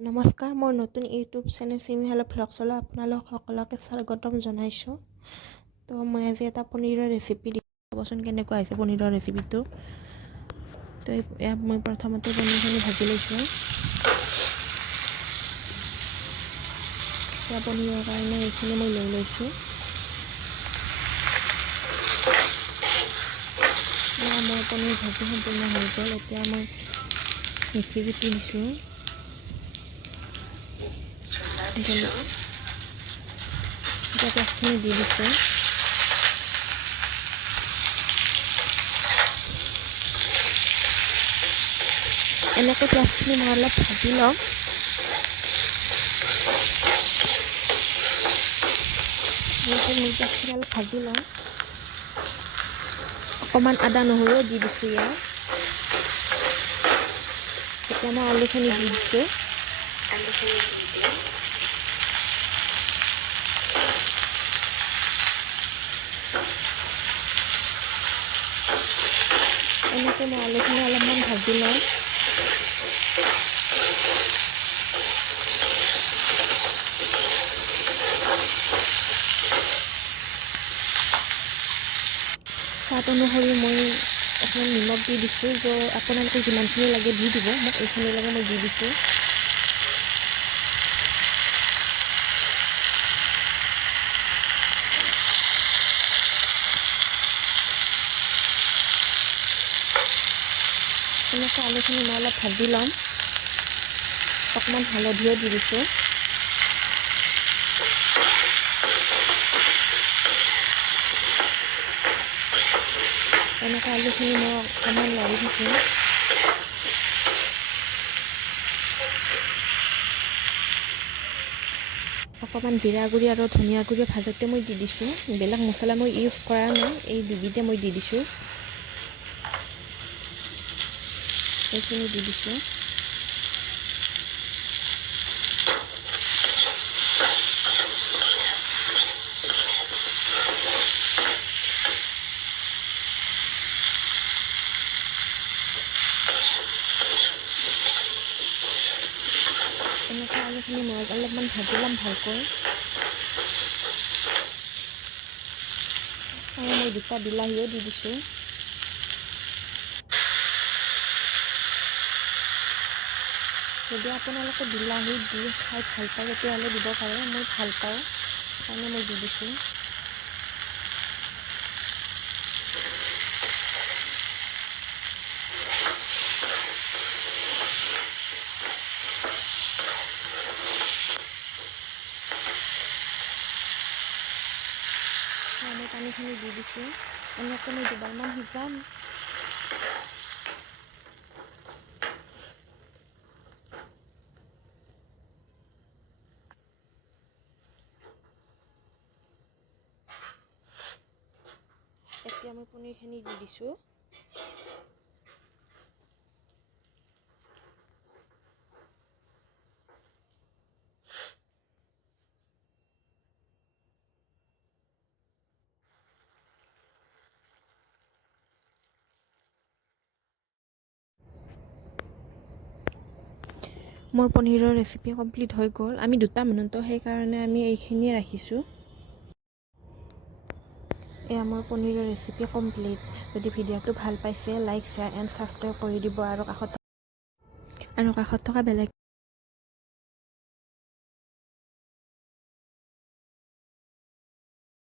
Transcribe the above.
নমস্কাৰ, মোৰ নতুন ইউটিউব চেনেল চিমি হেল্ল' ভ্লগছলৈ আপোনালোক সকলোকে স্বাগতম জনাইছোঁ। তো মই আজি এটা পনীৰৰ ৰেচিপি দিবচোন কেনেকুৱা হৈছে পনীৰৰ ৰেচিপিটো। তো ইয়াত মই প্ৰথমতে পনীৰখিনি ভাজি লৈছোঁ। এতিয়া পনীৰৰ কাৰণে এইখিনি মই লৈ লৈছোঁ। মোৰ পনীৰ ভাজি সম্পূৰ্ণ হৈ গ'ল। এতিয়া মই মিঠি গুটি দিছোঁ। এতিয়া পিঁয়াজখিনি দি দিছোঁ। এনেকৈ পিঁয়াজখিনি মই অলপ ভাজি ল'ম। পিঁয়াজখিনি অলপ ভাজি ল'ম। অকণমান আদা নহৰু দি দিছোঁ ইয়াত। এতিয়া মই আলুখিনি দি দিছোঁ। এনেকৈ মই আলুখিনি অলপমান ভাজি লওঁ। সোৱাদ অনুসৰি মই অকণমান নিমখ দি দিছোঁ। যে আপোনালোকে যিমানখিনি লাগে দি দিব, মোক এইখিনি লাগে মই দি দিছোঁ। এনেকৈ আলুখিনি মই অলপ ভাজি ল'ম। অকণমান হালধিও দি দিছোঁ। এনেকৈ আলুখিনি মই অকণমান লাৰি থাকিম। অকণমান জিৰা গুড়ি আৰু ধনিয়া গুড়ি ভাজতে মই দি দিছোঁ। বেলেগ মছলা মই ইউজ কৰা নাই, এই দুবিধে মই দি দিছোঁ। এইখিনি দি দিছোঁ। এনেকৈ আলুখিনি মই অলপমান ভাজি ল'ম ভালকৈ। আৰু মই দুটা বিলাহীও দি দিছোঁ। যদি আপোনালোকে বিলাহী দি খাই ভাল পায় তেতিয়াহ'লে দিব পাৰে। মই ভাল পাওঁ সেইকাৰণে মই দি দিছোঁ। মই পানীখিনি দি দিছোঁ। এনেকৈ মই দুবাৰমান সিজাম। এতিয়া মই পনীৰখিনি দি দিছোঁ। মোৰ পনীৰৰ ৰেচিপি কমপ্লিট হৈ গ'ল। আমি দুটা মানুহতো সেইকাৰণে আমি এইখিনিয়ে ৰাখিছোঁ। এয়া মোৰ পনীৰৰ ৰেচিপি কমপ্লিট। যদি ভিডিঅ'টো ভাল পাইছে লাইক, শ্বেয়াৰ এণ্ড ছাবস্ক্ৰাইব কৰি দিব আৰু কাষত থকা বেল